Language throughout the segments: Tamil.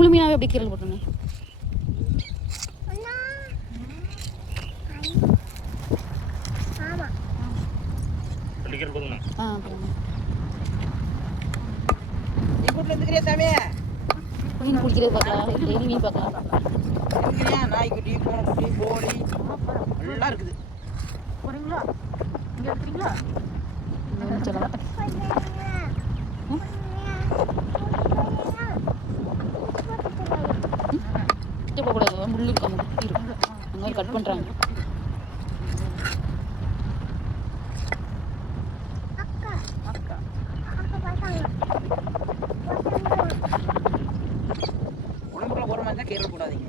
முழு மீனாவே அப்படியே கீரல் போட்டுருங்க. மீன் பிடிக்கிறது பார்க்கலாம், டெய்லி மீன் பார்க்கலாம். நாய்க்குட்டி, பூனைக்குட்டி, கோழி எல்லாம் இருக்குது. போறீங்களா? இங்க எடுக்கிறீங்களா? போகக்கூடாது, முள்ளு இருக்காங்க, அந்த மாதிரி கட் பண்ணுறாங்க.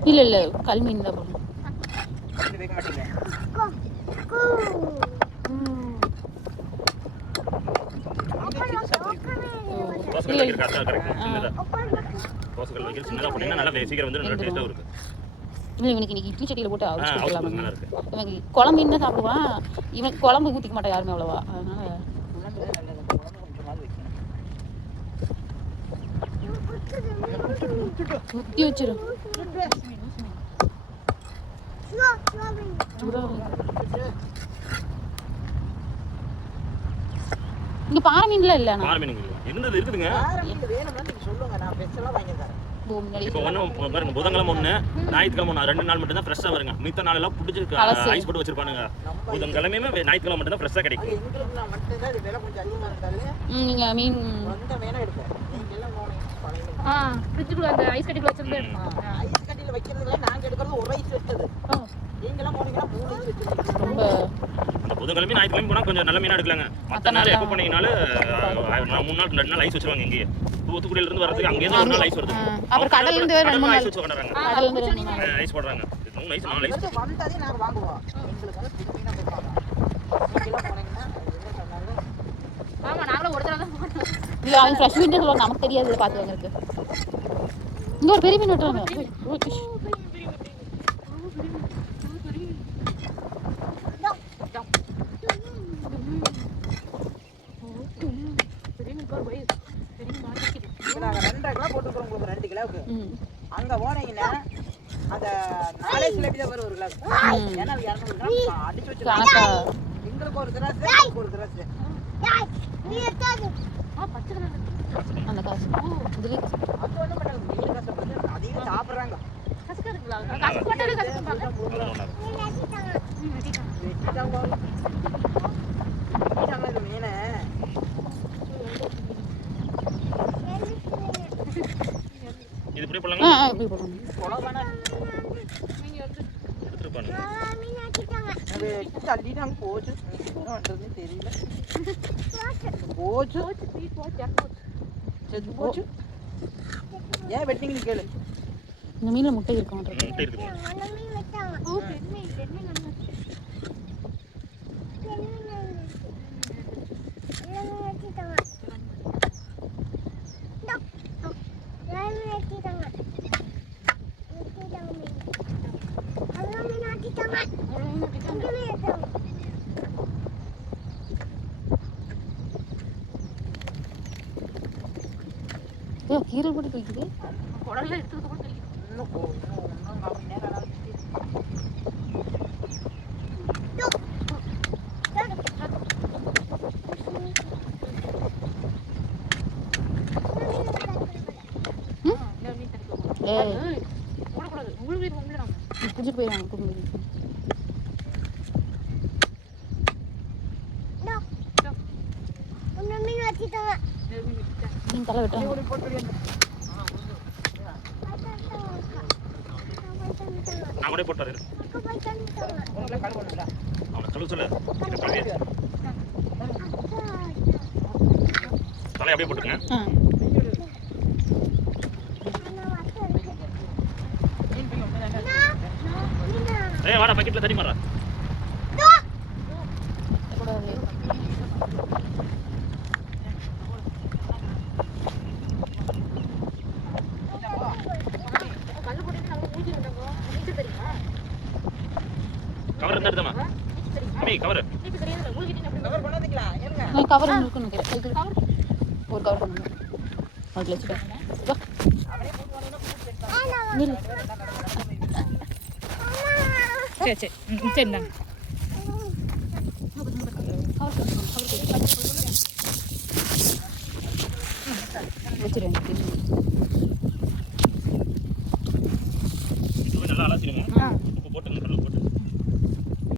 இல்லை இல்லை, கல் மீன் தான் போடணும். இவனுக்கு இன்னைக்கு இட்லி சட்டியில் போட்டு அவிச்சு கொடுக்கலாம். இவனுக்கு குழம்பு மீன் தான் சாப்பிடுவான். இவனுக்கு குழம்பு ஊற்றிக்க மாட்டான் யாருமே அவ்வளோவா. அதனால ஊற்றி வச்சிடும். இங்க பாறை மீன்லாம் இல்ல. பாறை மீன் இருந்தது இருக்குதுங்க. சொல்லுங்க, நான் ஸ்பெஷலா வாங்கி தரேன். இப்போ பாருங்க, புதன்கிழமை ஒன்று, ஞாயிற்றுக்கிழமை ஒன்று, 2 நாள் மட்டும் தான் ஃப்ரெஷ்ஷாக வருங்க. மித்த நாள் எல்லாம் பிடிச்சி ஐஸ் போட்டு வச்சிருப்பானுங்க. புதன்கிழமையுமே ஞாயிற்றுக்கிழமை மட்டும் தான் ஃப்ரெஷ்ஷாக கிடைக்கும். நீங்க மீன் ஃப்ரிட்ஜுக்குள்ள அந்த ஐஸ் கட்டிக்குள்ள வச்சிருந்து ஐஸ் கட்டில வைக்கிறதுல நாங்க எடுக்கிறது ஒரு ஐஸ் வச்சது. நீங்கலாம் போனீங்கன்னா 3 ஐஸ் வச்சிருக்கீங்க. ரொம்ப அந்த புதன்கிழமை ஞாயிற்றுக்கிழமை போனா கொஞ்சம் நல்ல மீனா எடுக்கலாங்க. மற்ற நாள் எப்போ போனீங்கனாலும் 3 நாள் 2 நாள் ஐஸ் வச்சிருவாங்க. இங்கே தூத்துக்குடியில இருந்து வரதுக்கு அங்கே இருந்து 1 நாள் ஐஸ் வருது. அப்புறம் கடல்ல இருந்து 2 நாள் ஐஸ் வச்சு கொண்டாறாங்க. கடல்ல இருந்து ஐஸ் போடுறாங்க. 3 ஐஸ் 4 ஐஸ் வந்ததே நாங்க வாங்குவோம். எங்களுக்கு வந்து திருப்பினா போவாங்க. நீங்கலாம் போனீங்கன்னா என்ன சொன்னாங்க? ஆமா, நாங்களும் ஒரு தடவை தான் போறோம். இல்ல, அவங்க ஃப்ரெஷ் மீன் சொல்லுவாங்க, நமக்கு தெரியாது. பார்த்து வாங்குறதுக்கு இங்க ஒரு பெரிய மீன் வெட்டுறாங்க. அங்க போனீங்கன்னா அந்த 4 சிலேபி தான் வரும் ஒரு கிளாஸ். ஏன்னா 200 கிராம் அடிச்சு வச்சிருக்காங்க. எங்களுக்கு ஒரு கிராஸ், உங்களுக்கு ஒரு கிராஸ். நீ எடுத்தாது. பச்சை கலர் அந்த காசு. இதுல அது ஒண்ணு பண்ணல. நீங்க கஷ்டப்பட்டு அதையும் சாப்பிடுறாங்க. கசக்குதுங்களா? கசக்கு போட்டாலே கசக்குப்பாங்க. நீ நசிட்டாங்க. வெட்டிட்டாங்க. இந்த மீனை இது இப்படி போடலாங்களா? இப்படி போடுங்க. கொலவானா நீங்க வந்து எடுத்துப்பாங்க. மீன் ஆக்கிட்டாங்க. அது தள்ளிட்டாங்க. போச்சு, என்ன பண்றதுன்னு தெரியல. போச்சு செத்து போச்சு. ஏன் வெட்டிங்கன்னு கேளு. இந்த மீன்ல முட்டை இருக்கும். முட்டை இருக்குது. மீன் வெட்டாங்க. ஓ, பெண்ணே நல்லா கீரல் போட்டு வைக்குது. குடல்ல எடுத்துட்டு போட்டு புடிச்சிட்டு போயிடுவாங்க. மீன் தலை வெட்டுறாங்க. நான் கூட போட்டு வரேன். அவனை சொல்லு தலை அப்படியே போட்டுருங்க. வாடா, பக்கெட்ல தண்ணி மாறா. கவர் இருந்தா எடுத்தமா அம்மி கவர் பண்ணாதீங்களா? ஏங்க நான் கவர் இருக்குன்னு நினைக்கிறேன். ஒரு கவர் பண்ணுங்க. அதுல வச்சுட்டேன். அவரே போட்டு வரணும். நில்லு. சரி சரி சரி இந்தாங்க.